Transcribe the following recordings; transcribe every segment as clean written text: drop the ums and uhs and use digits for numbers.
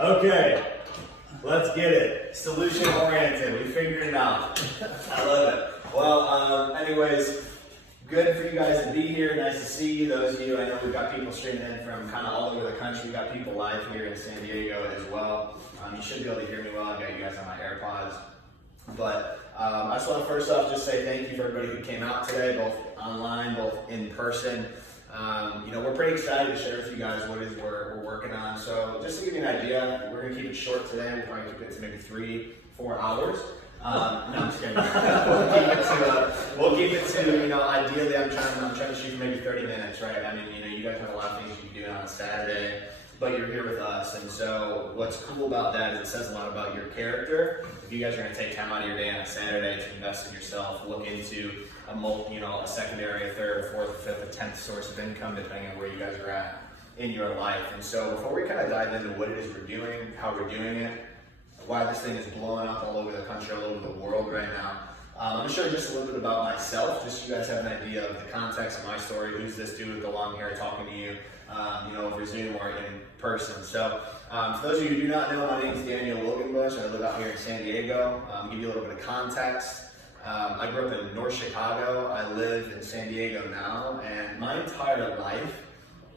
Okay, let's get it. Solution oriented. We figured it out. I love it. Well, anyways, good for you guys to be here. Nice to see you. Those of you, I know we've got people streaming in from kind of all over the country. We've got people live here in San Diego as well. You should be able to hear me well. I've got you guys on my AirPods. But I just want to first off just say thank you for everybody who came out today, both online, both in person. We're pretty excited to share with you guys what it is we're working on. So just to give you an idea, we're going to keep it short today. We'll probably keep it to maybe 3-4 hours. No, I'm just kidding. We'll keep it to, ideally I'm trying to shoot for maybe 30 minutes, right? I mean, you guys have a lot of things you can do on a Saturday, but you're here with us. And so what's cool about that is it says a lot about your character. If you guys are going to take time out of your day on a Saturday to invest in yourself, look into a secondary, a third, a fourth, a fifth, a 10th source of income, depending on where you guys are at in your life. And so before we kind of dive into what it is we're doing, how we're doing it, why this thing is blowing up all over the country, all over the world right now, I'm going to show you just a little bit about myself, just so you guys have an idea of the context of my story. Who's this dude with the long hair talking to you, over Zoom or in person. So for those of you who do not know, my name is Daniel Loganbush. I live out here in San Diego. Give you a little bit of context. I grew up in North Chicago. I live in San Diego now, and my entire life,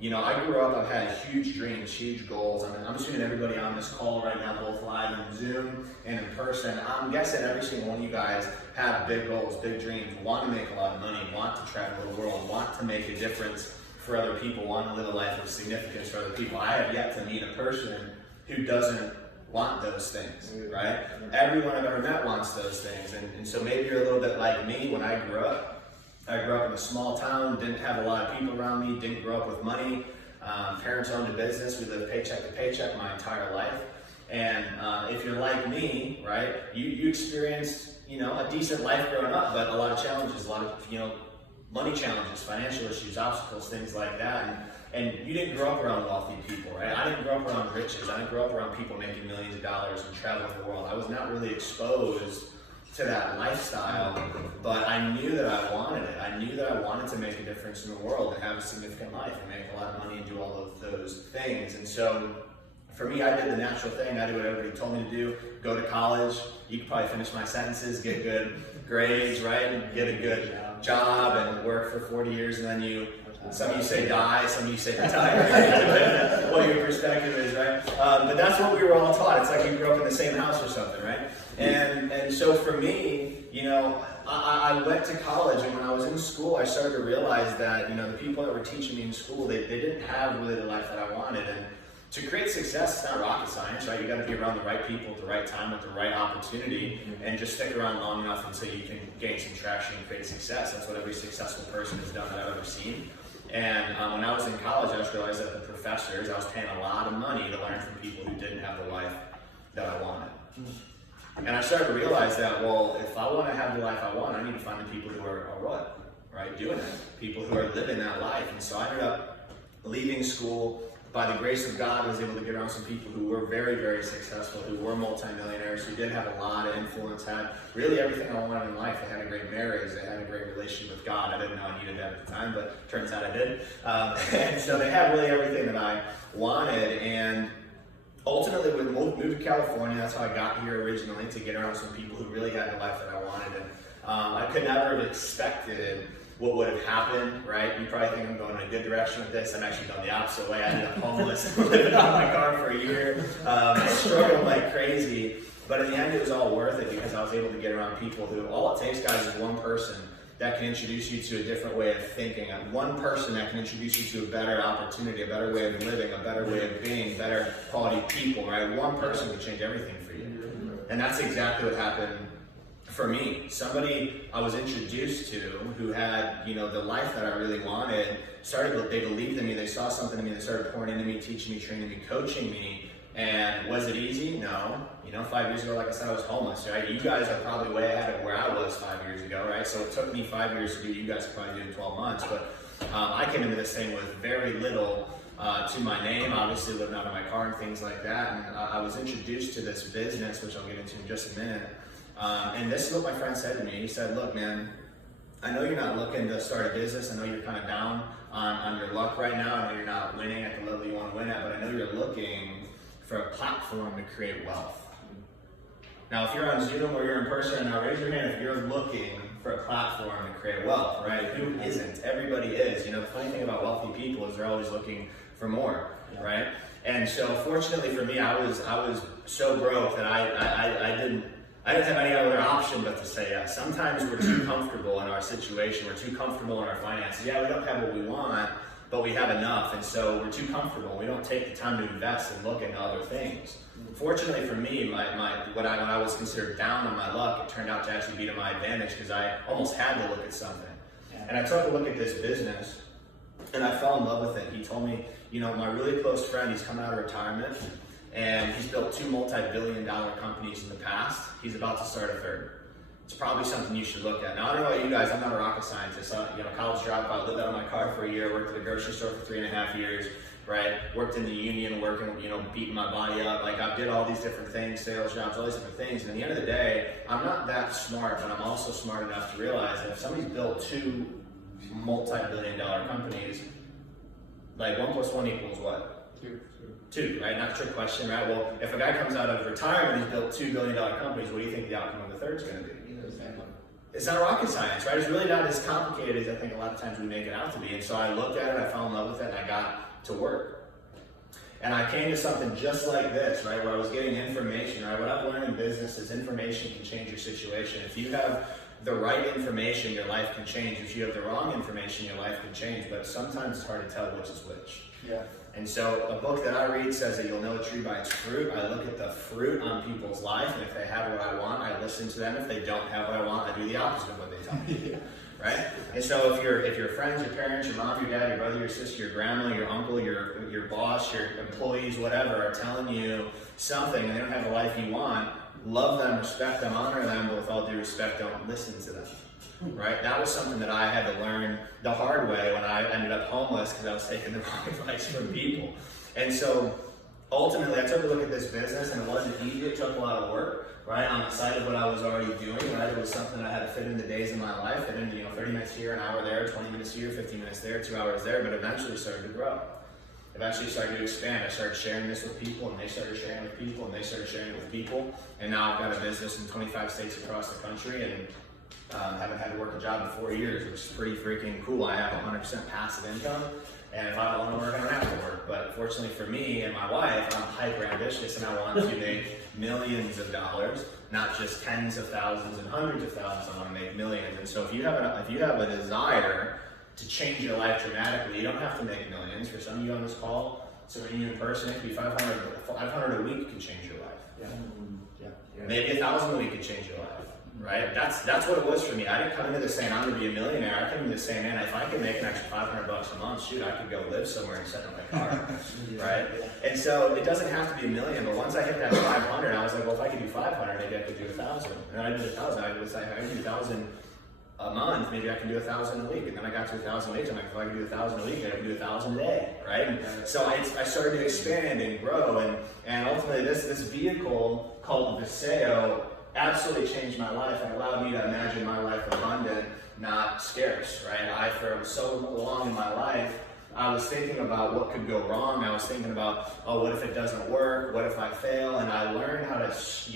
I grew up, I've had huge dreams, huge goals. I'm assuming everybody on this call right now, both live on Zoom and in person, I'm guessing every single one of you guys have big goals, big dreams, want to make a lot of money, want to travel the world, want to make a difference for other people, want to live a life of significance for other people. I have yet to meet a person who doesn't want those things, right? Everyone I've ever met wants those things. And so maybe you're a little bit like me. When I grew up in a small town, didn't have a lot of people around me, didn't grow up with money. Parents owned a business. We lived paycheck to paycheck my entire life. And if you're like me, right, you experienced, a decent life growing up, but a lot of challenges, a lot of, money challenges, financial issues, obstacles, things like that. And you didn't grow up around wealthy people, right? I didn't grow up around riches. I didn't grow up around people making millions of dollars and traveling the world. I was not really exposed to that lifestyle, but I knew that I wanted it. I knew that I wanted to make a difference in the world and have a significant life and make a lot of money and do all of those things. And so for me, I did the natural thing. I did what everybody told me to do. Go to college. You could probably finish my sentences, get good grades, right? And get a good job and work for 40 years, and then some of you say die, some of you say retire, what your perspective is, right? But that's what we were all taught. It's like you grew up in the same house or something, right? And so for me, I went to college, and when I was in school, I started to realize that, the people that were teaching me in school, they didn't have really the life that I wanted. And to create success, it's not rocket science, right? You got to be around the right people at the right time with the right opportunity, and just stick around long enough until you can gain some traction and create success. That's what every successful person has done that I've ever seen. And when I was in college, I just realized that the professors, I was paying a lot of money to learn from people who didn't have the life that I wanted. And I started to realize that, well, if I want to have the life I want, I need to find the people who are what? Right? Doing it. People who are living that life. And so I ended up leaving school. By the grace of God, I was able to get around some people who were very, very successful, who were multimillionaires, who did have a lot of influence, had really everything I wanted in life. They had a great marriage, they had a great relationship with God. I didn't know I needed that at the time, but turns out I did. And so they had really everything that I wanted. And ultimately, we moved to California. That's how I got here originally, to get around some people who really had the life that I wanted. And I could never have expected what would have happened, right? You probably think I'm going in a good direction with this. I'm actually going the opposite way. I ended up homeless, living out of my car for a year, struggled like crazy. But in the end, it was all worth it because I was able to get around people who, all it takes, guys, is one person that can introduce you to a different way of thinking, one person that can introduce you to a better opportunity, a better way of living, a better way of being, better quality people, right? One person can change everything for you. And that's exactly what happened for me. Somebody I was introduced to who had, the life that I really wanted, they believed in me, they saw something in me, they started pouring into me, teaching me, training me, coaching me. And was it easy? No. 5 years ago, like I said, I was homeless, right? You guys are probably way ahead of where I was 5 years ago, right? So it took me 5 years to do, you guys could probably do in 12 months. But I came into this thing with very little to my name, obviously living out of my car and things like that. And I was introduced to this business, which I'll get into in just a minute. And this is what my friend said to me. He said, look, man, I know you're not looking to start a business. I know you're kind of down on your luck right now. I know you're not winning at the level you want to win at, but I know you're looking for a platform to create wealth. Now, if you're on Zoom or you're in person, now raise your hand if you're looking for a platform to create wealth, right? Who isn't? Everybody is. The funny thing about wealthy people is they're always looking for more, right? And so, fortunately for me, I was so broke that I didn't have any other option but to say yes. Sometimes we're too comfortable in our situation. We're too comfortable in our finances. Yeah, we don't have what we want, but we have enough, and so we're too comfortable. We don't take the time to invest and look into other things. Fortunately for me, when I was considered down on my luck, it turned out to actually be to my advantage because I almost had to look at something. And I took a look at this business, and I fell in love with it. He told me, my really close friend, he's coming out of retirement, and he's built 2 multi-billion-dollar companies in the past. He's about to start a third. It's probably something you should look at. Now, I don't know about you guys, I'm not a rocket scientist. College dropout, lived out of my car for a year, worked at a grocery store for 3.5 years, right? Worked in the union, beating my body up. I did all these different things, sales jobs, all these different things. And at the end of the day, I'm not that smart, but I'm also smart enough to realize that if somebody's built 2 multi-billion-dollar companies, 1 + 1 equals what? 2, right? Not a trick question, right? Well, if a guy comes out of retirement, he's built $2 billion companies, what do you think the outcome of the third is going to be? It's not rocket science, right? It's really not as complicated as I think a lot of times we make it out to be. And so I looked at it, I fell in love with it, and I got to work. And I came to something just like this, right? Where I was getting information, right? What I've learned in business is information can change your situation. If you have the right information, your life can change. If you have the wrong information, your life can change. But sometimes it's hard to tell which is which. Yeah. And so a book that I read says that you'll know a tree by its fruit. I look at the fruit on people's life, and if they have what I want, I listen to them. If they don't have what I want, I do the opposite of what they tell me. Right? And so if your friends, your parents, your mom, your dad, your brother, your sister, your grandma, your uncle, your boss, your employees, whatever, are telling you something and they don't have the life you want, love them, respect them, honor them, but with all due respect, don't listen to them. Right? That was something that I had to learn the hard way when I ended up homeless because I was taking the wrong advice from people. And so ultimately I took a look at this business, and it wasn't easy. It took a lot of work, right? On the side of what I was already doing, right? It was something that I had to fit in the days of my life, fit into 30 minutes here, an hour there, 20 minutes here, 15 minutes there, 2 hours there, but eventually started to grow. Eventually started to expand. I started sharing this with people, and they started sharing with people, and they started sharing it with people. And now I've got a business in 25 states across the country, and haven't had to work a job in 4 years, which is pretty freaking cool. I have 100% passive income, and if I don't want to work, I don't have to work. But fortunately for me and my wife, I'm hyper ambitious, and I want to make millions of dollars, not just tens of thousands and hundreds of thousands. I want to make millions. And so if you have a desire to change your life dramatically, you don't have to make millions. For some of you on this call, some of you in person, it could be 500 a week can change your life. Yeah. Maybe 1,000 a week can change your life. Right? That's what it was for me. I didn't come into this saying I'm going to be a millionaire. I came into this saying, man, if I can make an extra $500 a month, shoot, I could go live somewhere and set up my car. Right? And so it doesn't have to be a million, but once I hit that 500, I was like, well, if I could do 500, maybe I could do 1,000. And then I did 1,000. I was like, I could do 1,000 a month, maybe I can do 1,000 a week. And then I got to 1,000 a week. I'm like, if I could do 1,000 a week, I could do 1,000 a day. Right? And so I started to expand and grow, and ultimately this vehicle called Vasayo absolutely changed my life and allowed me to imagine my life abundant, not scarce, right? For so long in my life, I was thinking about what could go wrong. I was thinking about, what if it doesn't work? What if I fail? And I learned how to, ask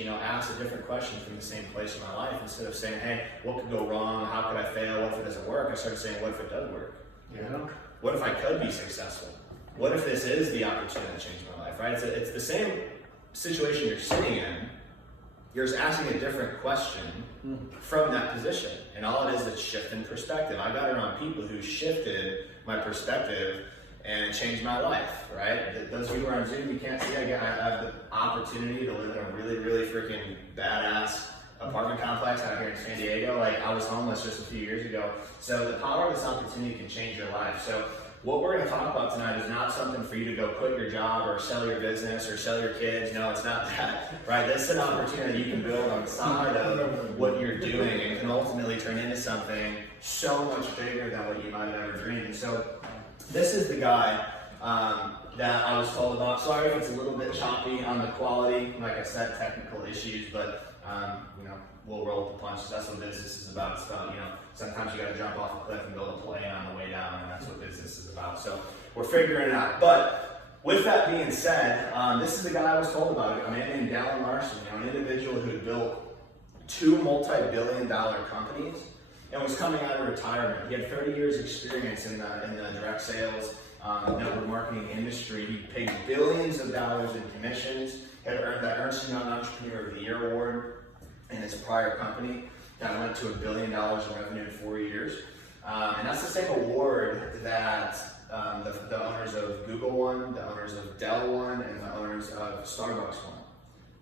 a different question from the same place in my life. Instead of saying, hey, what could go wrong? How could I fail? What if it doesn't work? I started saying, what if it does work? What if I could be successful? What if this is the opportunity to change my life, right? It's the same situation you're sitting in. You're just asking a different question from that position. And all it is shift in perspective. I got around people who shifted my perspective and changed my life, right? Those of you who are on Zoom, you can't see, I have the opportunity to live in a really, really freaking badass apartment complex out here in San Diego. I was homeless just a few years ago. So the power of this opportunity can change your life. So what we're going to talk about tonight is not something for you to go quit your job or sell your business or sell your kids. No, it's not that, right? This is an opportunity you can build on the side of what you're doing and can ultimately turn into something so much bigger than what you might have ever dreamed. And so this is the guy that I was told about. Sorry if it's a little bit choppy on the quality. Like I said, technical issues, but we'll roll with the punches. That's what business is about. It's about, sometimes you got to jump off a cliff and build a plane on the way down, and that's what business is about. So we're figuring it out. But with that being said, this is the guy I was told about, a man named Dallin Larson, an individual who had built 2 multi-billion-dollar companies and was coming out of retirement. He had 30 years experience in the direct sales, network marketing industry. He paid billions of dollars in commissions, had earned that Ernst & Young Entrepreneur of the Year award in his prior company. That went to $1 billion in revenue in 4 years. And that's the same award that the owners of Google won, the owners of Dell won, and the owners of Starbucks won.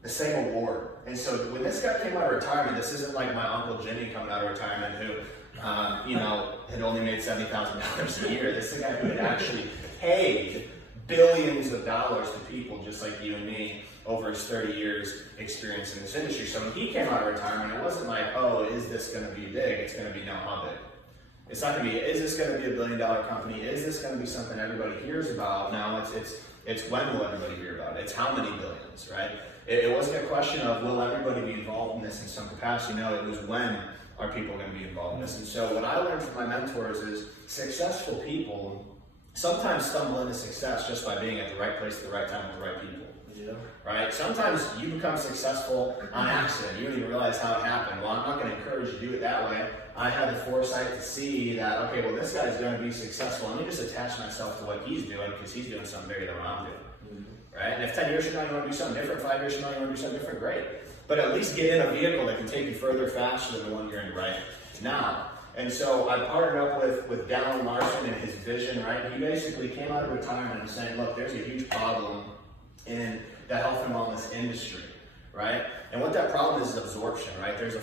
The same award. And so when this guy came out of retirement, this isn't like my Uncle Jimmy coming out of retirement who, had only made $70,000 a year. This is a guy who had actually paid billions of dollars to people just like you and me over his 30 years experience in this industry. So when he came out of retirement, it wasn't like, oh, is this going to be big? It's going to be, no, how big? It's not going to be, is this going to be $1 billion company? Is this going to be something everybody hears about? No, it's when will everybody hear about it? It's how many billions, right? It wasn't a question of will everybody be involved in this in some capacity. No, it was when are people going to be involved in this. And so what I learned from my mentors is successful people sometimes stumble into success just by being at the right place at the right time with the right people. Yeah. Right? Sometimes you become successful on accident. You don't even realize how it happened. Well, I'm not going to encourage you to do it that way. I had the foresight to see that, okay, well, this guy's going to be successful. Let me just attach myself to what he's doing because he's doing something bigger than what I'm doing. Right? And if 10 years from now you want to do something different, 5 years from now you want to do something different, great. But at least get in a vehicle that can take you further faster than the one you're in right now. And so I partnered up with Dallin Larson and his vision, right? He basically came out of retirement and saying, look, there's a huge problem in the health and wellness industry, right? And what that problem is absorption, right? There's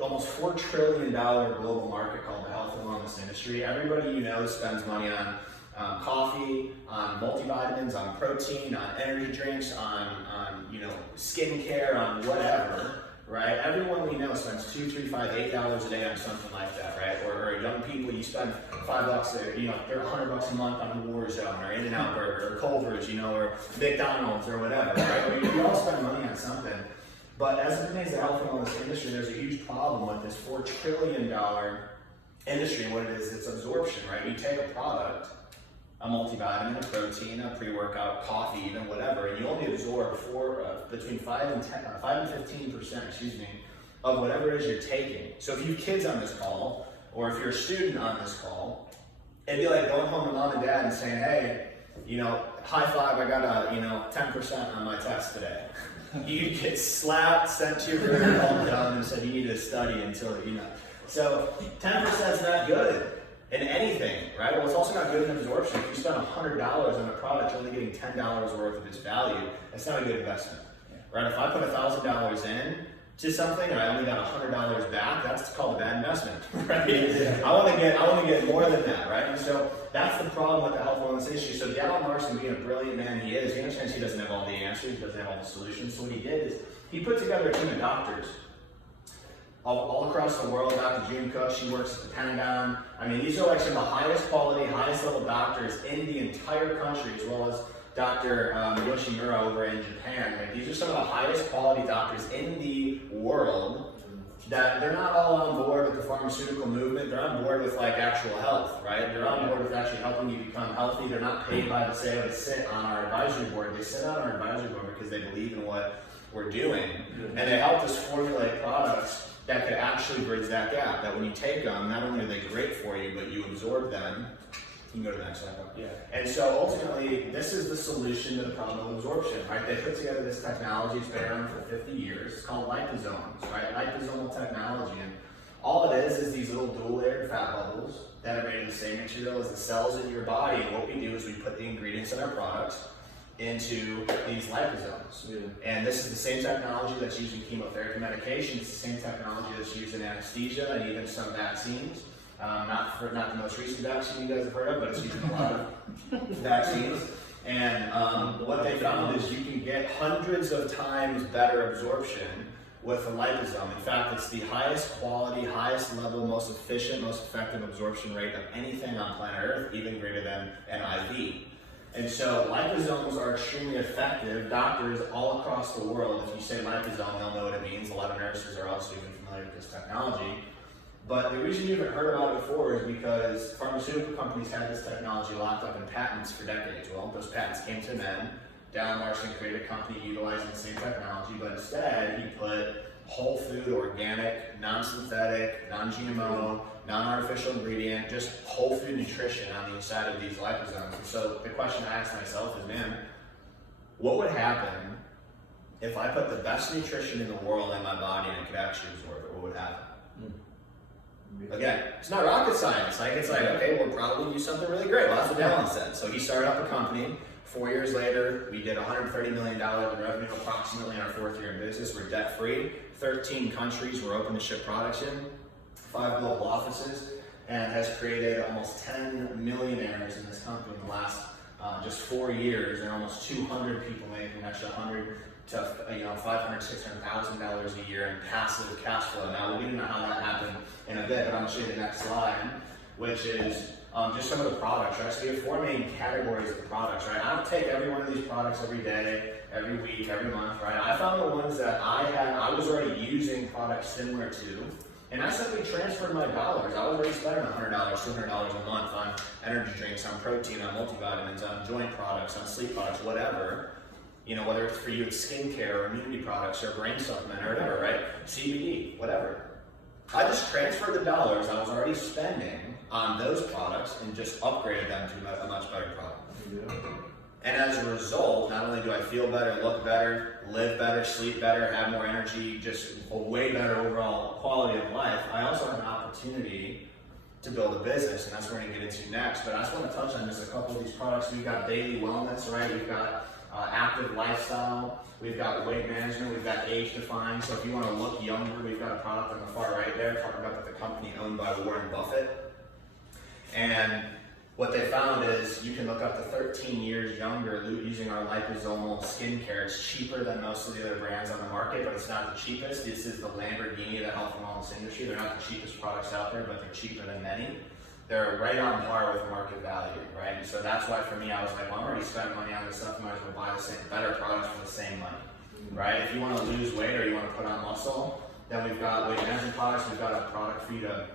almost $4 trillion global market called the health and wellness industry. Everybody you know spends money on coffee, on multivitamins, on protein, on energy drinks, on skincare, on whatever, right? Everyone we know spends $2, $3, $5, $8 a day on something like that, right? Or young people, you spend $5, they're $100 a month on Warzone or In-N-Out Burger or Culver's, or McDonald's or whatever, right? We all spend money on something. But as it pertains to the health and wellness industry, there's a huge problem with this $4 trillion industry. And what it is, it's absorption, right? You take a product, a multivitamin, a protein, a pre-workout, coffee, even whatever, and you only absorb between 5 and 15%, of whatever it is you're taking. So if you have kids on this call, or if you're a student on this call, it'd be like going home to mom and dad and saying, hey, high five, I got a 10% on my test today. You get slapped, sent to your room, called down, and said you need to study until So 10% is not good in anything, right? Well, it's also not good in absorption. If you spend $100 on a product, you're only getting $10 worth of its value. That's not a good investment, right? If I put $1,000 in to something and I only got $100 back, that's called a bad investment, right? Yeah. I want to get more than that, right? And so that's the problem with the health and wellness industry. So Dallin Larson, being a brilliant man he is, he understands he doesn't have all the answers, he doesn't have all the solutions. So what he did is he put together a team of doctors all across the world. Dr. June Cook, she works at the Pentagon. I mean, these are like some of the highest quality, highest level doctors in the entire country, as well as Dr. Yoshimura over in Japan. Like, these are some of the highest quality doctors in the world that they're not all on board with the pharmaceutical movement. They're on board with like actual health, right? They're on board with actually helping you become healthy. They're not paid by the sale to sit on our advisory board. They sit on our advisory board because they believe in what we're doing. And they help us formulate products that could actually bridge that gap. That when you take them, not only are they great for you, but you absorb them. You can go to the next slide. Yeah. And so ultimately, this is the solution to the problem of absorption, right? They put together this technology. It's been around for 50 years. It's called liposomes, right? Liposomal technology. And all it is these little dual-layered fat bubbles that are made of the same material as the cells in your body. And what we do is we put the ingredients in our products into these liposomes. Yeah. And this is the same technology that's used in chemotherapy medication. It's the same technology that's used in anesthesia and even some vaccines. Not the most recent vaccine you guys have heard of, but it's used in a lot of vaccines. And what they found is you can get hundreds of times better absorption with a liposome. In fact, it's the highest quality, highest level, most efficient, most effective absorption rate of anything on planet Earth, even greater than an IV. And so liposomes are extremely effective. Doctors all across the world, if you say liposome, they'll know what it means. A lot of nurses are also even familiar with this technology. But the reason you haven't heard about it before is because pharmaceutical companies had this technology locked up in patents for decades. Well, those patents came to an end. Dallin Larson created a company utilizing the same technology, but instead he put whole food, organic, non-synthetic, non-GMO, non-artificial ingredient, just whole food nutrition on the inside of these liposomes. And so the question I asked myself is, man, what would happen if I put the best nutrition in the world in my body and I could actually absorb it? What would happen? Again, it's not rocket science. It's like, okay, we'll probably do something really great. Well, that's what Dallin said. So he started up a company. 4 years later, we did $130 million in revenue approximately in our 4th year in business. We're debt free. 13 countries we're open to ship products in, 5 global offices, and has created almost 10 millionaires in this company in the last just 4 years, and almost 200 people making an extra $100,000 to $500,000, $600,000 a year in passive cash flow. Now we'll get into how that happened in a bit, but I'm going to show you the next slide, which is just some of the products, right? So we have 4 main categories of products, right? I don't take every one of these products every day, every week, every month, right? I found the ones that I was already using products similar to, and I simply transferred my dollars. I was already spending $100, $200 a month on energy drinks, on protein, on multivitamins, on joint products, on sleep products, whatever. Whether it's for you, it's skincare or immunity products or brain supplement or whatever, right? CBD, whatever. I just transferred the dollars I was already spending on those products and just upgraded them to a much better product. Yeah. And as a result, not only do I feel better, look better, live better, sleep better, have more energy, just a way better overall quality of life, I also have an opportunity to build a business, and that's what we're going to get into next. But I just want to touch on just a couple of these products. We've got daily wellness, right? We've got active lifestyle, we've got weight management, we've got age defined. So if you want to look younger, we've got a product on the far right there, talking about the company owned by Warren Buffett. And what they found is you can look up to 13 years younger using our liposomal skincare. It's cheaper than most of the other brands on the market, but it's not the cheapest. This is the Lamborghini of the health and wellness industry. They're not the cheapest products out there, but they're cheaper than many. They're right on par with market value, right? And so that's why for me, I was like, well, I'm already spending money on this stuff. I might as well buy the same, better products for the same money, right? If you want to lose weight or you want to put on muscle, then we've got weight management products. We've got a product for you to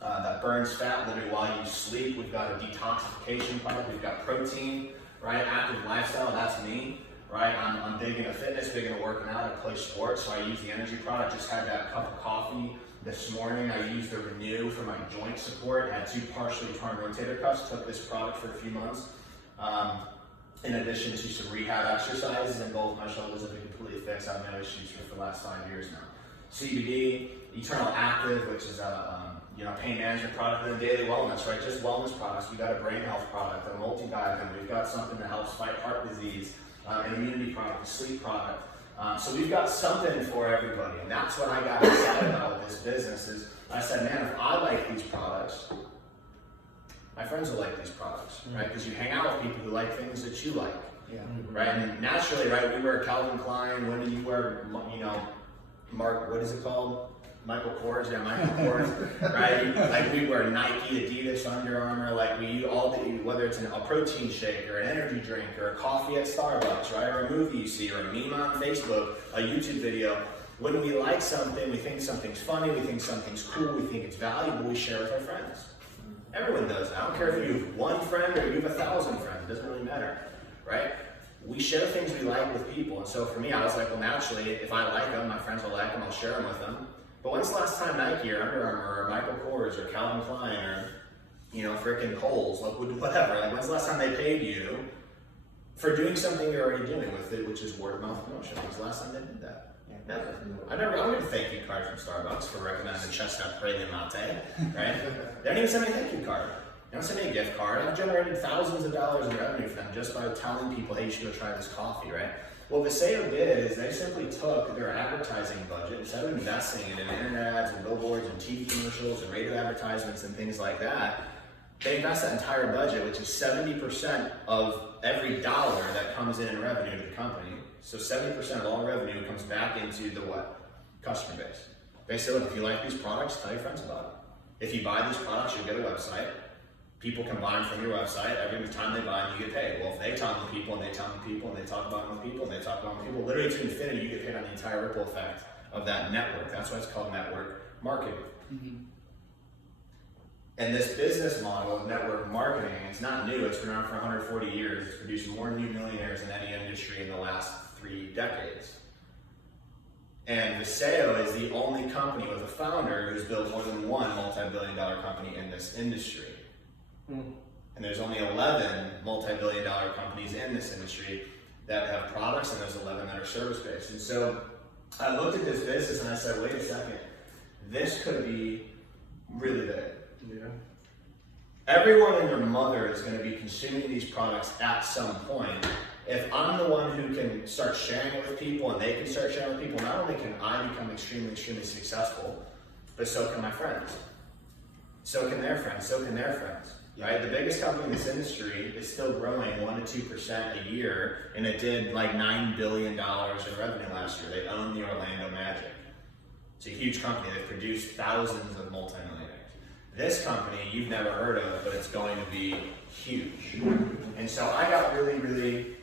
that burns fat literally while you sleep. We've got a detoxification product. We've got protein, right? Active lifestyle, that's me, right? I'm big into fitness, big into working out. I play sports, so I use the energy product. Just had that cup of coffee this morning. I used the Renew for my joint support. I had 2 partially torn rotator cuffs. Took this product for a few months. In addition to some rehab exercises, and both my shoulders have been completely fixed. I've no issues for the last 5 years now. CBD, Eternal Active, which is a pain management product, and then daily wellness, right? Just wellness products. We've got a brain health product, a multivitamin. We've got something that helps fight heart disease, an immunity product, a sleep product. So we've got something for everybody, and that's what I got excited about with this business. Is I said, man, if I like these products, my friends will like these products, right? Because you hang out with people who like things that you like, right? And naturally, right? We wear Calvin Klein. When do you wear, Mark? What is it called? Michael Kors, Michael Kors, right? Like we wear Nike, Adidas, Under Armour, like we all do, whether it's a protein shake or an energy drink or a coffee at Starbucks, right? Or a movie you see or a meme on Facebook, a YouTube video. When we like something, we think something's funny, we think something's cool, we think it's valuable, we share with our friends. Everyone does that. I don't care if you have 1 friend or you have 1,000 friends, it doesn't really matter, right? We share things we like with people. And so for me, I was like, well, naturally, if I like them, my friends will like them, I'll share them with them. But when's the last time Nike or Under Armour or Michael Kors or Calvin Klein or, frickin' Kohl's, whatever, like when's the last time they paid you for doing something you're already doing with it, which is word of mouth promotion? When's the last time they did that? Never. I don't get a thank you card from Starbucks for recommending the chestnut praline latte, right? They don't even send me a thank you card. They don't send me a gift card. I've generated thousands of dollars in revenue for them just by telling people, hey, you should go try this coffee, right? What Vasayo did is they simply took their advertising budget, instead of investing it in internet ads and billboards and TV commercials and radio advertisements and things like that, they invest that entire budget, which is 70% of every dollar that comes in revenue to the company. So 70% of all revenue comes back into the what? Customer base. They say, look, if you like these products, tell your friends about it. If you buy these products, you'll get a website. People can buy them from your website. Every time they buy them, you get paid. Well, if they talk to people and they talk to people and they talk about them with people and they talk about them with people, literally to infinity, you get paid on the entire ripple effect of that network. That's why it's called network marketing. And this business model of network marketing, it's not new, it's been around for 140 years. It's produced more new millionaires in any industry in the last 3 decades. And Vasayo is the only company with a founder who's built more than one multi-billion-dollar company in this industry. And there's only 11 multi-billion-dollar companies in this industry that have products, and there's 11 that are service-based. And so I looked at this business and I said, wait a second, this could be really big. Yeah. Everyone and their mother is going to be consuming these products at some point. If I'm the one who can start sharing it with people and they can start sharing with people, not only can I become extremely, extremely successful, but so can my friends. So can their friends, so can their friends. Right? The biggest company in this industry is still growing 1 to 2% a year, and it did like $9 billion in revenue last year. They own the Orlando Magic. It's a huge company. They've produced thousands of multimillionaires. This company you've never heard of, but it's going to be huge. And so I got really, really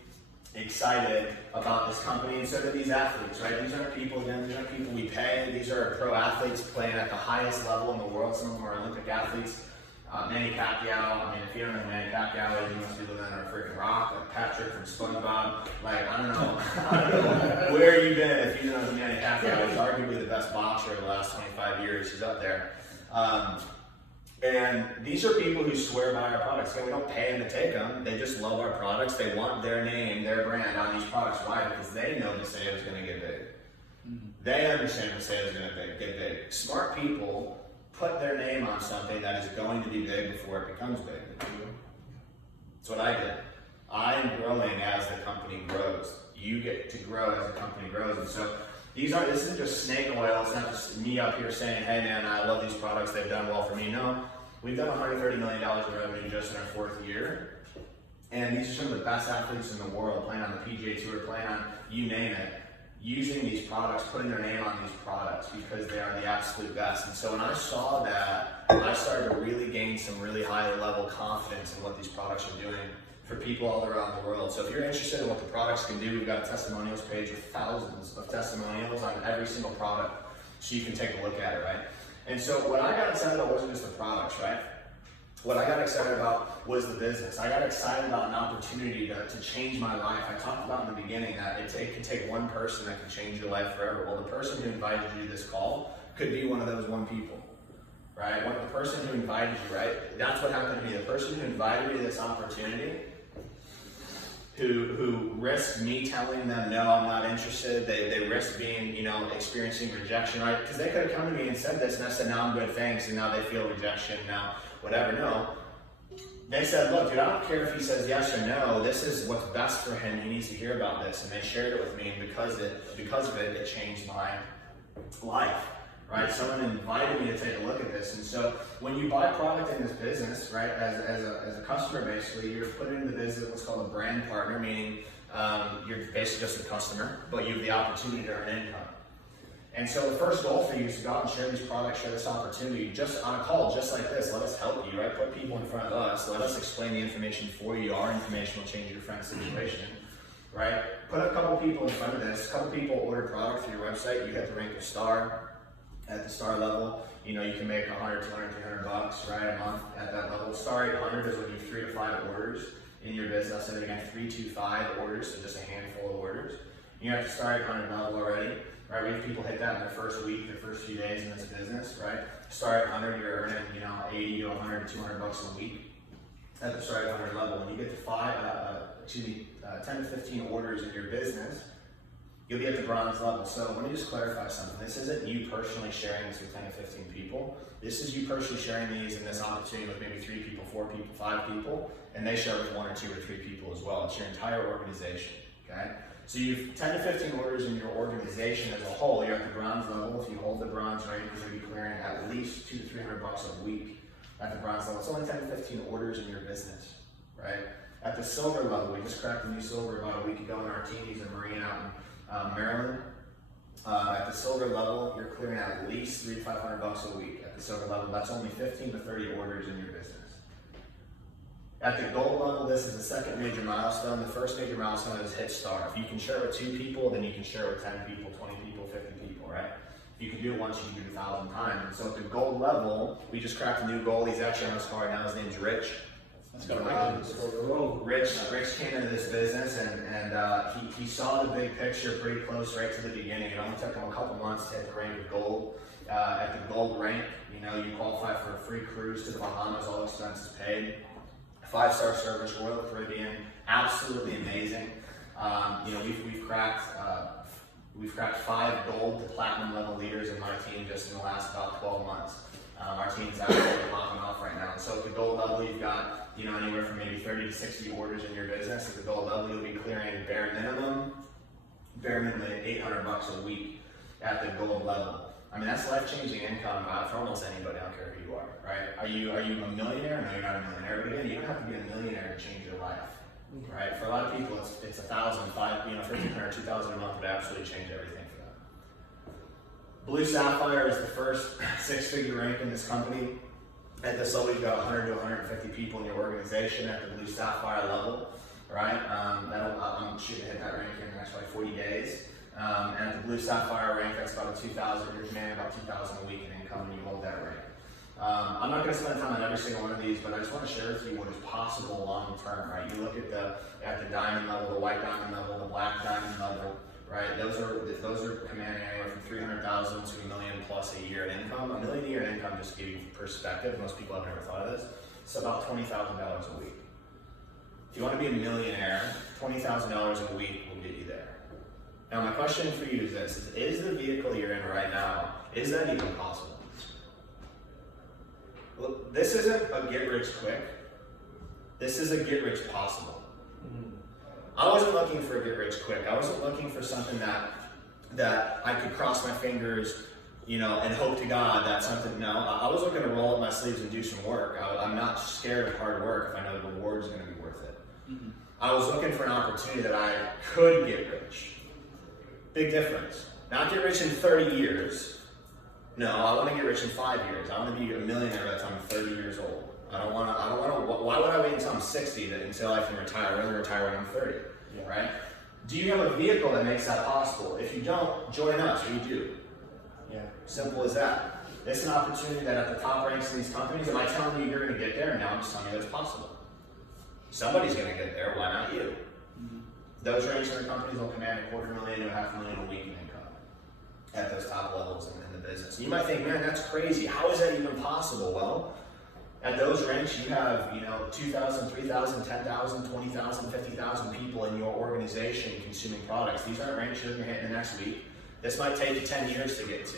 excited about this company, and so did these athletes, right? These aren't people, again, these aren't people we pay. These are pro athletes playing at the highest level in the world. Some of them are Olympic athletes. Manny Pacquiao, I mean, if you don't know who Manny Pacquiao is, you must be living under a freaking rock. Like Patrick from SpongeBob. Like, I don't know where you've been if you don't know who Manny Pacquiao is. Arguably the best boxer of the last 25 years. He's up there. And these are people who swear by our products. Okay, we don't pay them to take them. They just love our products. They want their name, their brand on these products. Why? Because they know Vasayo is going to get big. They understand Vasayo is going to get big. Smart people put their name on something that is going to be big before it becomes big. That's what I did. I'm growing as the company grows. You get to grow as the company grows. And so this isn't just snake oil. It's not just me up here saying, hey man, I love these products. They've done well for me. No, we've done $130 million in revenue just in our 4th year. And these are some of the best athletes in the world, playing on the PGA Tour, playing on you name it, using these products, putting their name on these products because they are the absolute best. And so when I saw that, I started to really gain some really high level confidence in what these products are doing for people all around the world. So if you're interested in what the products can do, we've got a testimonials page with thousands of testimonials on every single product so you can take a look at it, right? And so what I got excited about wasn't just the products, right? What I got excited about was the business. I got excited about an opportunity to change my life. I talked about in the beginning that it can take one person that can change your life forever. Well, the person who invited you to this call could be one of those one people, right? The person who invited you, right? That's what happened to me. The person who invited me to this opportunity, who risked me telling them, no, I'm not interested. They risked being, experiencing rejection, right? Because they could have come to me and said this, and I said, no, I'm good, thanks. And now they feel rejection, now whatever. No. They said, look, dude, I don't care if he says yes or no. This is what's best for him. He needs to hear about this. And they shared it with me, and because of it, it changed my life. Right? Someone invited me to take a look at this. And so when you buy product in this business, right, as a customer, basically, you're put into the business what's called a brand partner, meaning you're basically just a customer, but you have the opportunity to earn income. And so the first goal for you is to go out and share these products, share this opportunity, just on a call, just like this. Let us help you, right? Put people in front of us. Let us explain the information for you. Our information will change your friend's situation, right? Put a couple people in front of this. A couple people order product through your website. You have to rank a star. At the star level, you can make 100, 200, 300 bucks, right, a month at that level. Star 800 is when you have 3 to 5 orders in your business, and then you have 3 to 5 orders, so just a handful of orders. You have to star 800 level already, right? We have people hit that in their first week, their first few days in this business, right? Star 800, you're earning, 80 to 100, 200 bucks a week at the star 800 level. When you get to 10 to 15 orders in your business, you'll be at the bronze level. So let me just clarify something. This isn't you personally sharing this with 10 to 15 people. This is you personally sharing these in this opportunity with maybe 3 people, 4 people, 5 people, and they share with 1 or 2 or 3 people as well. It's your entire organization, okay? So you've 10 to 15 orders in your organization as a whole. You're at the bronze level. If you hold the bronze rank, you're going to be clearing at least 200 to 300 bucks a week at the bronze level. It's only 10 to 15 orders in your business, right? At the silver level, we just cracked a new silver about a week ago in our teenies and Marine out in Maryland. At the silver level, you're clearing at least 300 to 500 bucks a week. At the silver level, that's only 15 to 30 orders in your business. At the gold level, this is the second major milestone. The first major milestone is hit star. If you can share it with 2 people, then you can share it with 10 people, 20 people, 50 people, right? If you can do it once, you can do it 1,000 times. And so at the gold level, we just cracked a new gold. He's actually on this call right now. His name's Rich. Rich came into this business and he saw the big picture pretty close right to the beginning. It only took him a couple months to hit the rank of gold. At the gold rank, you know, you qualify for a free cruise to the Bahamas, all expenses paid. 5-star service, Royal Caribbean, absolutely amazing. You know, we've cracked 5 gold to platinum level leaders in my team just in the last about 12 months. Our team's absolutely popping off right now. And so at the gold level, you've got, you know, anywhere from maybe 30 to 60 orders in your business. At the gold level, you'll be clearing bare minimum $800 a week at the gold level. I mean, that's life-changing income for almost anybody. I don't care who you are, right? Are you a millionaire? No, you're not a millionaire. But again, you don't have to be a millionaire to change your life, right? For a lot of people, it's $1,000, $1,500, $2,000 a month would absolutely change everything for them. Blue Sapphire is the first 6-figure rank in this company. At this level, you've got 100 to 150 people in your organization at the Blue Sapphire level, right? I'm shooting to hit that rank in the next 40 days. And at the Blue Sapphire rank, that's about a 2,000, you're commanding about 2,000 a week in income when you hold that rank. I'm not going to spend time on every single one of these, but I just want to share with you what is possible long term, right? You look at the diamond level, the white diamond level, the black diamond level, right? Those are commanding anywhere from 300,000 to $1 million plus a year in income. $1 million a year in income, just to give you perspective, most people have never thought of this. It's about $20,000 a week. If you want to be a millionaire, $20,000 a week will get you there. Now my question for you is this, is the vehicle you're in right now, is that even possible? Well, this isn't a get rich quick, this is a get rich possible. I wasn't looking for a get rich quick, I wasn't looking for something that I could cross my fingers, you know, and hope to God that something, no, I was looking to roll up my sleeves and do some work. I'm not scared of hard work if I know the reward's gonna be worth it. I was looking for an opportunity that I could get rich. Big difference. Not get rich in 30 years. No, I want to get rich in 5 years. I want to be a millionaire by the time I'm 30 years old. I don't want to, why would I wait until I'm 60 until I can retire? I'd rather retire when I'm 30, right? Do you have a vehicle that makes that possible? If you don't, join us, or you do. Yeah. Simple as that. It's an opportunity that at the top ranks in these companies, am I telling you you're going to get there? Now I'm just telling you that's possible. Somebody's going to get there, why not you? Those ranks in the companies will command $250,000 to $500,000 a week in income at those top levels in the business. And you might think, man, that's crazy. How is that even possible? Well, at those ranks, you have 2,000, 3,000, 10,000, 20,000, 50,000 people in your organization consuming products. These aren't ranks you're going to hit in the next week. This might take you 10 years to get to.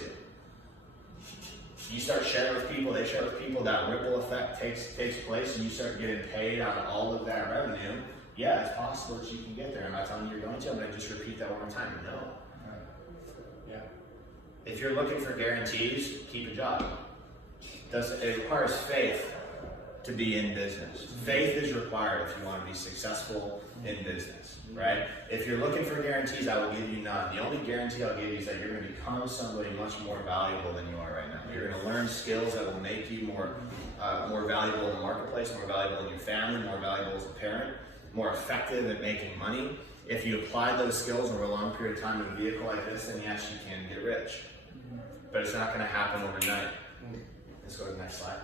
You start sharing with people, they share with people, that ripple effect takes place, and you start getting paid on all of that revenue. Yeah, it's possible that you can get there. I'm not telling you you're going to. I'm going to just repeat that one more time. No. Right. Yeah. If you're looking for guarantees, keep a job. It requires faith to be in business. Faith is required if you want to be successful in business, right? If you're looking for guarantees, I will give you none. The only guarantee I'll give you is that you're going to become somebody much more valuable than you are right now. You're going to learn skills that will make you more valuable in the marketplace, more valuable in your family, more valuable as a parent, more effective at making money. If you apply those skills over a long period of time in a vehicle like this, then yes, you can get rich. But it's not going to happen overnight. Let's go to the next slide.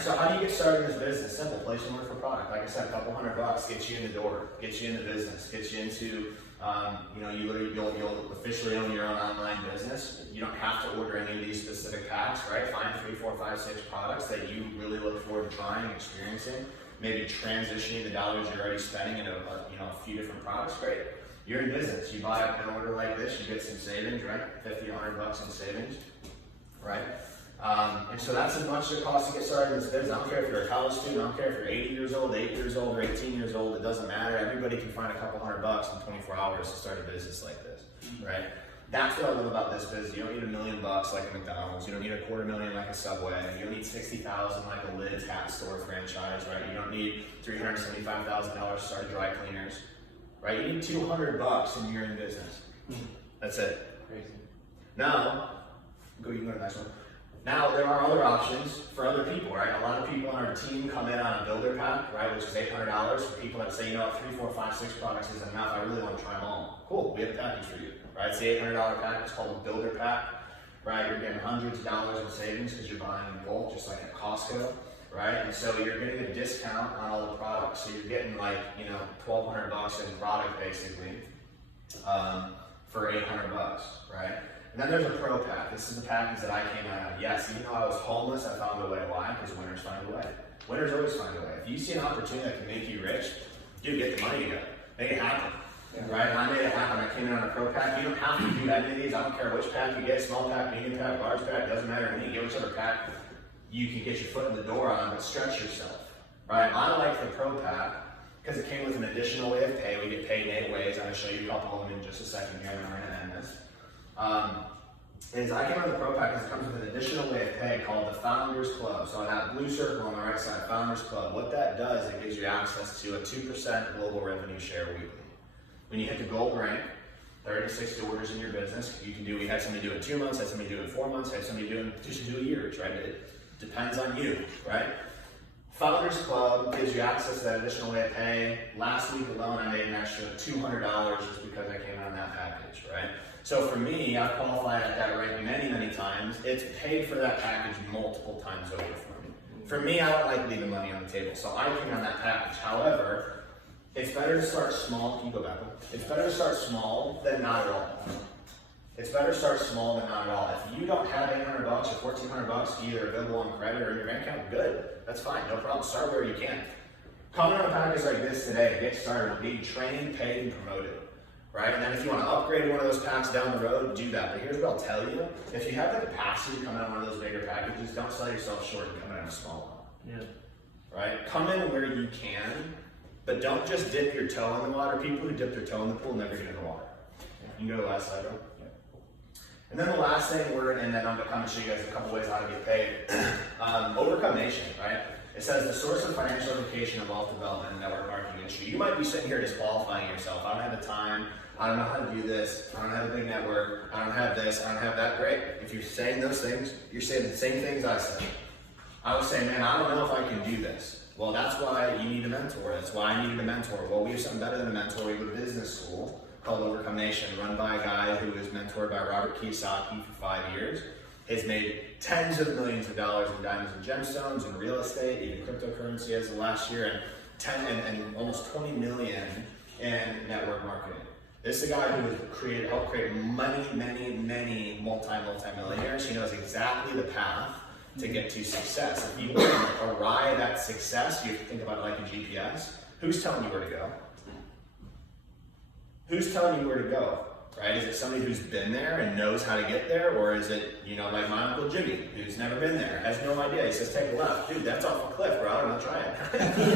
So how do you get started in this business? Simple, place an order for product. Like I said, a couple $100 gets you in the door, gets you into business, gets you into, you'll officially own your own online business. You don't have to order any of these specific packs, right? Find 3, 4, 5, 6 products that you really look forward to trying, experiencing. Maybe transitioning the dollars you're already spending into a few different products. Great. You're in business. You buy an order like this, you get some savings, right? 50, $100 in savings, right? And so that's as much as it costs to get started in this business. I don't care if you're a college student, I don't care if you're 80 years old, 8 years old, or 18 years old, it doesn't matter. Everybody can find a couple $100 in 24 hours to start a business like this, right? That's what I love about this business. You don't need $1 million like a McDonald's. You don't need $250,000 like a Subway. You don't need $60,000 like a Lids hat store franchise, right? You don't need $375,000 to start dry cleaners, right? You need $200 and you're in business. That's it. Crazy. Now, you can go to the next one. Now, there are other options for other people, right? A lot of people on our team come in on a builder pack, right, which is $800 for people that say, 3, 4, 5, 6 products is enough. I really want to try them all. Cool, we have a package for you, right? It's the $800 pack. It's called a builder pack. right? You're getting hundreds of dollars in savings because you're buying in bulk, just like at Costco, right? And so you're getting a discount on all the products. So you're getting like, you know, $1,200 in product basically for $800, right? And then there's a pro pack. This is the package that I came out of. Yes, even though I was homeless, I found a way. Why? Because winners find a way. Winners always find a way. If you see an opportunity that can make you rich, dude, get the money together. Make it happen. Right? And I made it happen. I came in on a pro pack. You don't have to do any of these. I don't care which pack you get, small pack, medium pack, large pack, doesn't matter to me. Get whichever pack you can get your foot in the door on, but stretch yourself. Right? I like the pro pack because it came with an additional way of pay. We get paid in 8 ways. I'm going to show you a couple of them in just a second here, and I'm going to end this. Is I came on the pro pack because it comes with an additional way of pay called the Founders Club. So on that blue circle on the right side, Founders Club, what that does, it gives you access to a 2% global revenue share weekly. When you hit the gold rank, 30 to 60 orders in your business, you can do, we had somebody do it in 2 months, had somebody do it in 4 months, had somebody do it just do a year, right? It depends on you, right? Founders Club gives you access to that additional way of pay. Last week alone, I made an extra $200 just because I came on that package, right? So for me, I've qualified at that rank many, many times. It's paid for that package multiple times over for me. For me, I don't like leaving money on the table, so I came on that package. However, it's better to start small. Can you go back? It's better to start small than not at all. It's better to start small than not at all. If you don't have $800 or $1,400 either available on credit or in your bank account, good. That's fine, no problem. Start where you can. Come on a package like this today, get started on being trained, paid, and promoted. Right? And then if you want to upgrade one of those packs down the road, do that. But here's what I'll tell you. If you have the capacity to come in on one of those bigger packages, don't sell yourself short and come in on a small one. Yeah. Right? Come in where you can, but don't just dip your toe in the water. People who dip their toe in the pool never get in the water. You can go to the last slide, bro. And then the last thing and then I'm going to come and show you guys a couple ways how to get paid. Overcome Nation, right? It says the source of financial education and wealth development in the network marketing industry. You might be sitting here disqualifying yourself. I don't have the time. I don't know how to do this. I don't have a big network. I don't have this. I don't have that. Great. If you're saying those things, you're saying the same things I said. I was saying, man, I don't know if I can do this. Well, that's why you need a mentor. That's why I needed a mentor. Well, we have something better than a mentor. We have a business school called Overcome Nation, run by a guy who was mentored by Robert Kiyosaki for 5 years. Has made tens of millions of dollars in diamonds and gemstones and real estate, even cryptocurrency as of last year, and almost 20 million in network marketing. This is a guy who has helped create many multi-millionaires. He knows exactly the path to get to success. If you want to arrive at success, you have to think about it like a GPS. Who's telling you where to go? Who's telling you where to go? Right? Is it somebody who's been there and knows how to get there? Or is it, like my Uncle Jimmy, who's never been there, has no idea. He says, take a left. Dude, that's off a cliff, bro. I'm not trying it.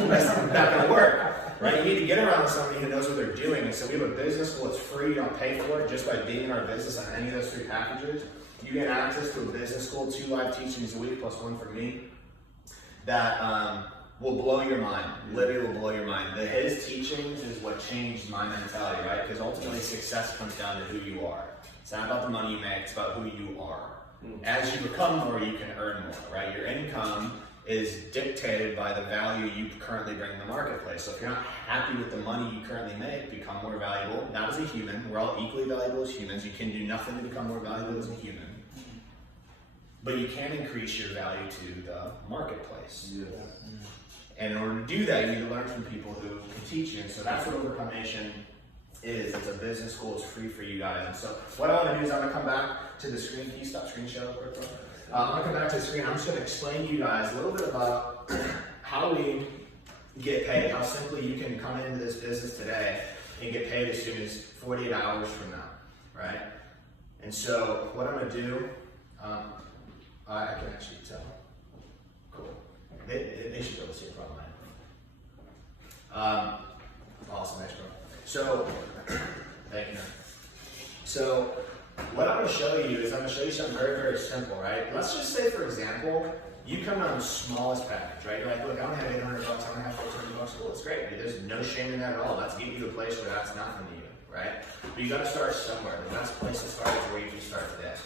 That's not going to work. Right? You need to get around somebody who knows what they're doing. And so we have a business school. It's free. You don't pay for it just by being in our business on any of those 3 packages. You get access to a business school, 2 live teachings a week plus 1 from me that will blow your mind. Literally will blow your mind. His teachings is what changed my mentality, right? Because ultimately success comes down to who you are. It's not about the money you make, it's about who you are. As you become more, you can earn more, right? Your income is dictated by the value you currently bring in the marketplace. So if you're not happy with the money you currently make, become more valuable. Not as a human, we're all equally valuable as humans. You can do nothing to become more valuable as a human. But you can increase your value to the marketplace. Yeah. And in order to do that, you need to learn from people who can teach you. And so that's what Overcome Nation is. It's a business school. It's free for you guys. And so what I want to do is I'm going to come back to the screen. Can you stop screen share real quick, bro? I'm going to come back to the screen. I'm just going to explain to you guys a little bit about how we get paid, how simply you can come into this business today and get paid as soon as 48 hours from now, right? And so what I'm going to do, I can actually tell. Cool. They should be able to see it from mine. Awesome, thanks, bro. So, thank you. So, what I'm going to show you is I'm going to show you something very, very simple, right? Let's just say, for example, you come on the smallest package, right? You're like, look, I only have $800, I only have $1,400. Cool, it's great. There's no shame in that at all. Let's get you to a place where that's nothing to you, right? But you got to start somewhere. The best place to start is where you can start today.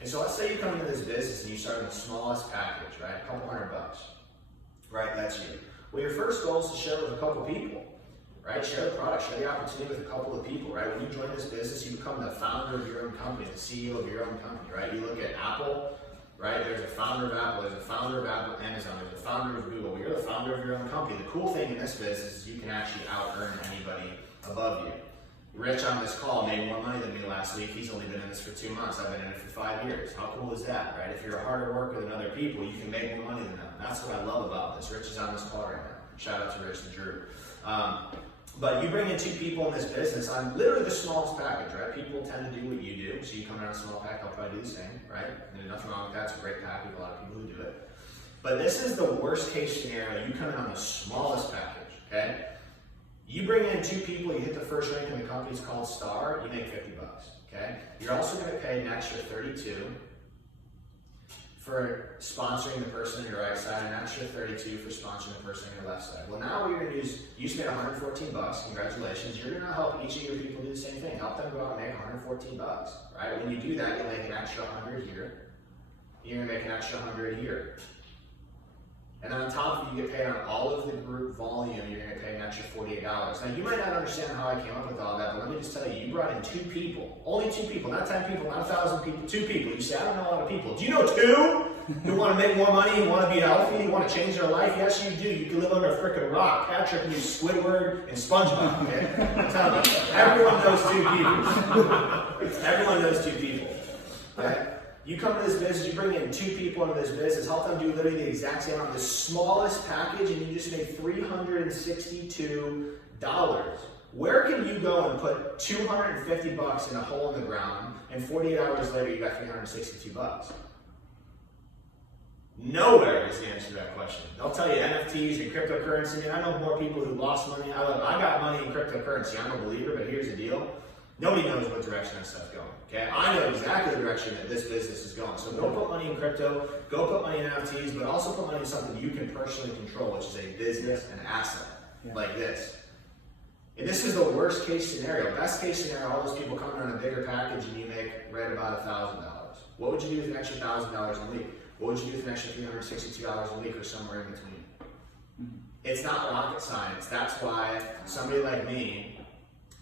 And so let's say you come into this business and you start in the smallest package, right? A couple $100. Right, that's you. Well, your first goal is to share with a couple people. right? Share the product, share the opportunity with a couple of people, right? When you join this business, you become the founder of your own company, the CEO of your own company, right? You look at Apple, right? There's a founder of Apple, there's a founder of Amazon, there's a founder of Google. Well, you're the founder of your own company. The cool thing in this business is you can actually out-earn anybody above you. Rich on this call made more money than me last week. He's only been in this for 2 months. I've been in it for 5 years. How cool is that, right? If you're a harder worker than other people, you can make more money than them. That's what I love about this. Rich is on this call right now. Shout out to Rich and Drew. But you bring in 2 people in this business on literally the smallest package, right? People tend to do what you do. So you come around a small pack, I'll probably do the same, right? And there's nothing wrong with that. It's a great pack. We have a lot of people who do it. But this is the worst case scenario. You come in on the smallest package, okay? You bring in 2 people, you hit the first rank in the company, it's called Star, you make 50 bucks, okay? You're also gonna pay an extra 32 for sponsoring the person on your right side, and an extra 32 for sponsoring the person on your left side. Well, now what you're gonna do is, you just made 114 bucks, congratulations. You're gonna help each of your people do the same thing. Help them go out and make 114 bucks, right? When you do that, you'll make an extra 100 here. You're gonna make an extra 100 here. And then on top of it, you get paid on all of the group volume, you're going to pay an extra $48. Now, you might not understand how I came up with all that, but let me just tell you, you brought in 2 people. Only 2 people, not 10 people, not 1,000 people, 2 people. You say, I don't know a lot of people. Do you know 2 who want to make more money, who want to be healthy, who want to change their life? Yes, you do. You can live under a freaking rock. Patrick can use Squidward and SpongeBob, okay? I'm telling you, everyone knows 2 people. Everyone knows 2 people, okay? You come to this business, you bring in 2 people into this business, help them do literally the exact same on the smallest package, and you just made $362. Where can you go and put 250 bucks in a hole in the ground, and 48 hours later you got 362 bucks? Nowhere is the answer to that question. They'll tell you NFTs and cryptocurrency, and I know more people who lost money. I got money in cryptocurrency. I'm a believer, but here's the deal. Nobody knows what direction that stuff's going, okay? I know exactly the direction that this business is going. So go put money in crypto, go put money in NFTs, but also put money in something you can personally control, which is a business, an asset, like this. And this is the worst case scenario. Best case scenario, all those people coming on a bigger package and you make right about $1,000. What would you do with an extra $1,000 a week? What would you do with an extra $362 a week or somewhere in between? It's not rocket science. That's why somebody like me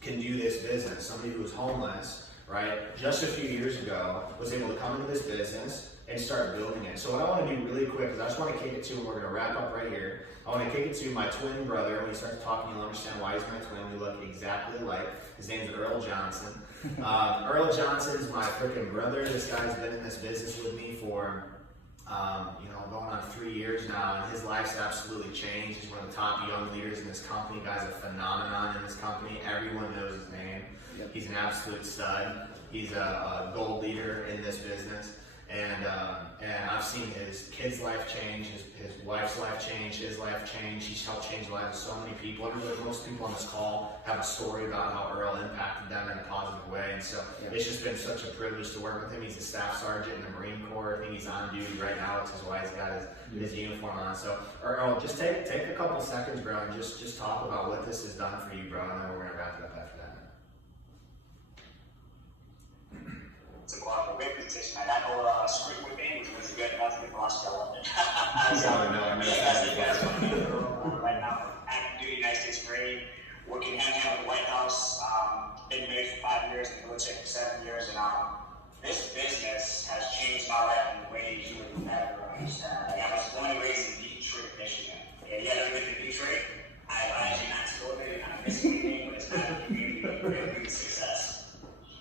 can do this business. Somebody who was homeless, right, just a few years ago, was able to come into this business and start building it. So what I want to do really quick is I just want to kick it to, and we're going to wrap up right here. I want to kick it to my twin brother. When you start talking, you'll understand why he's my twin. We look exactly alike. His name's Earl Johnson. Earl Johnson's my freaking brother. This guy's been in this business with me for going on 3 years now, and his life's absolutely changed. He's one of the top young leaders in this company. Guy's a phenomenon in this company. Everyone knows his name. Yep. He's an absolute stud. He's a gold leader in this business. And I've seen his kid's life change, his wife's life change, his life change. He's helped change the lives of so many people. Most people on this call have a story about how Earl impacted them in a positive way. And so it's just been such a privilege to work with him. He's a staff sergeant in the Marine Corps. I think he's on duty right now, which is why he's got his uniform on. So Earl, just take a couple seconds, bro, and just talk about what this has done for you, bro, and then we're going to wrap it up after that. It's a great position. I got no script with me, which was good enough to be lost to London. Right now, active duty United States Marine, working hand-in-hand with the White House. Been married for 5 years, been military for 7 years, and this business has changed my life in ways you would never understand. I was born and raised in Detroit, Michigan. If you ever lived in Detroit, I advise you not to go there. You're not missing anything, but it's not a community of great success.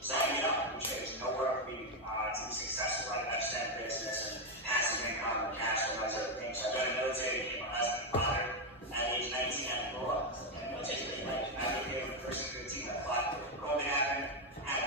So there's nowhere for me to be successful. Like I've said, business and passive income and cash flow and other things. So I've done the military, became a husband, father. At age 19, I had to grow up. And the military was like, I became a person 15. I thought COVID happened, had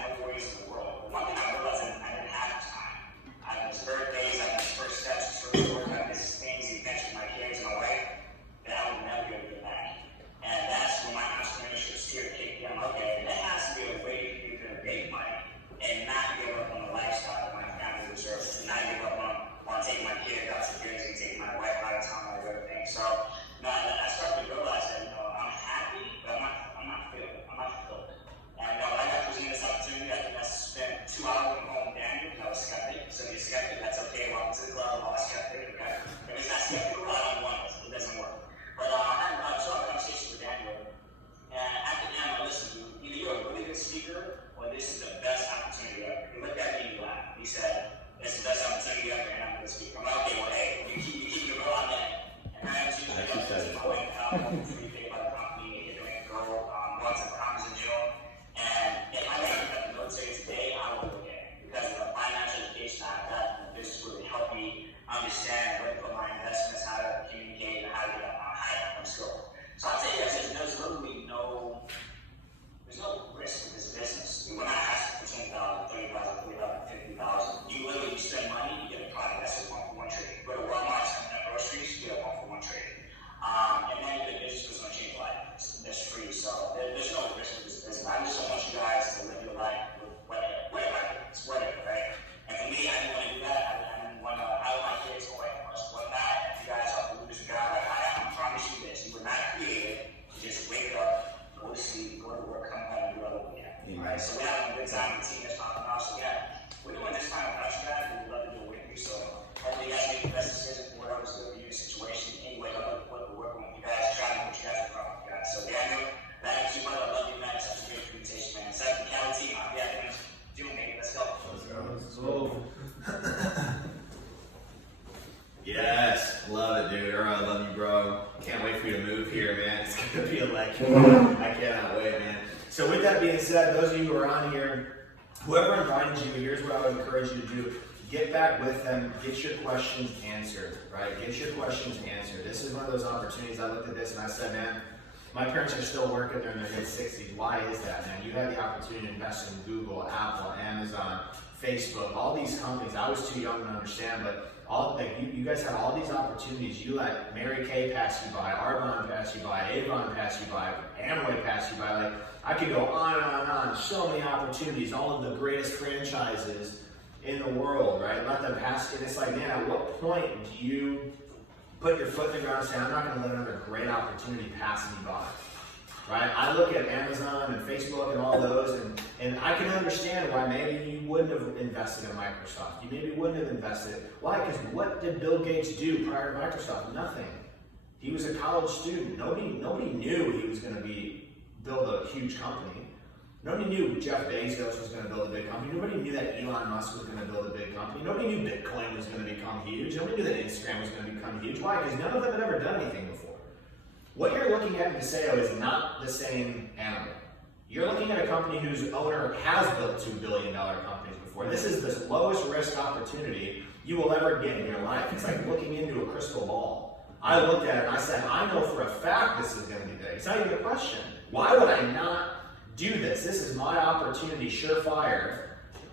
I cannot wait, man. So with that being said, those of you who are on here, whoever invited you, here's what I would encourage you to do. Get back with them, get your questions answered, right? Get your questions answered. This is one of those opportunities. I looked at this and I said, man, my parents are still working, they're in their mid-60s. Why is that, man? You had the opportunity to invest in Google, Apple, Amazon, Facebook, all these companies. I was too young to understand, but you guys had all these opportunities. You let Mary Kay pass you by, Arbonne pass you by, Avon pass you by, Amway pass you by. Like, I could go on and on and on. So many opportunities, all of the greatest franchises in the world, right? Let them pass. And it's like, man, at what point do you put your foot in the ground and say, I'm not going to let another great opportunity pass me by, right? I look at Amazon and Facebook and all those, and I can understand why maybe you wouldn't have invested in Microsoft. You maybe wouldn't have invested. Why? Because what did Bill Gates do prior to Microsoft? Nothing. He was a college student. Nobody knew he was going to build a huge company. Nobody knew Jeff Bezos was going to build a big company. Nobody knew that Elon Musk was going to build a big company. Nobody knew Bitcoin was going to become huge. Nobody knew that Instagram was going to become huge. Why? Because none of them had ever done anything before. What you're looking at in Vasayo is not the same animal. You're looking at a company whose owner has built $2 billion companies before. This is the lowest risk opportunity you will ever get in your life. It's like looking into a crystal ball. I looked at it and I said, I know for a fact this is going to be big. It's not even a question. Why would I not do this? This is my opportunity, surefire,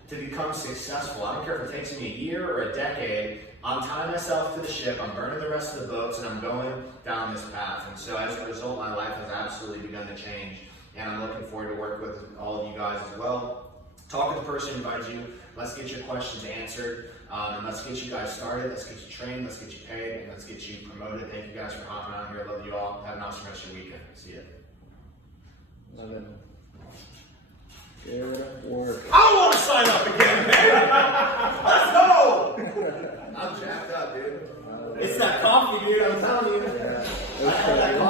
to become successful. I don't care if it takes me a year or a decade. I'm tying myself to the ship, I'm burning the rest of the boats, and I'm going down this path. And so as a result, my life has absolutely begun to change. And I'm looking forward to work with all of you guys as well. Talk with the person who invited you. Let's get your questions answered. And let's get you guys started. Let's get you trained. Let's get you paid. And let's get you promoted. Thank you guys for hopping on here. Love you all. Have an awesome rest of your weekend. See ya. Love it. Good work. I want to sign up again, man. Let's go. I'm jacked up, dude. It's that coffee, dude. I'm telling you. Yeah. I had that coffee.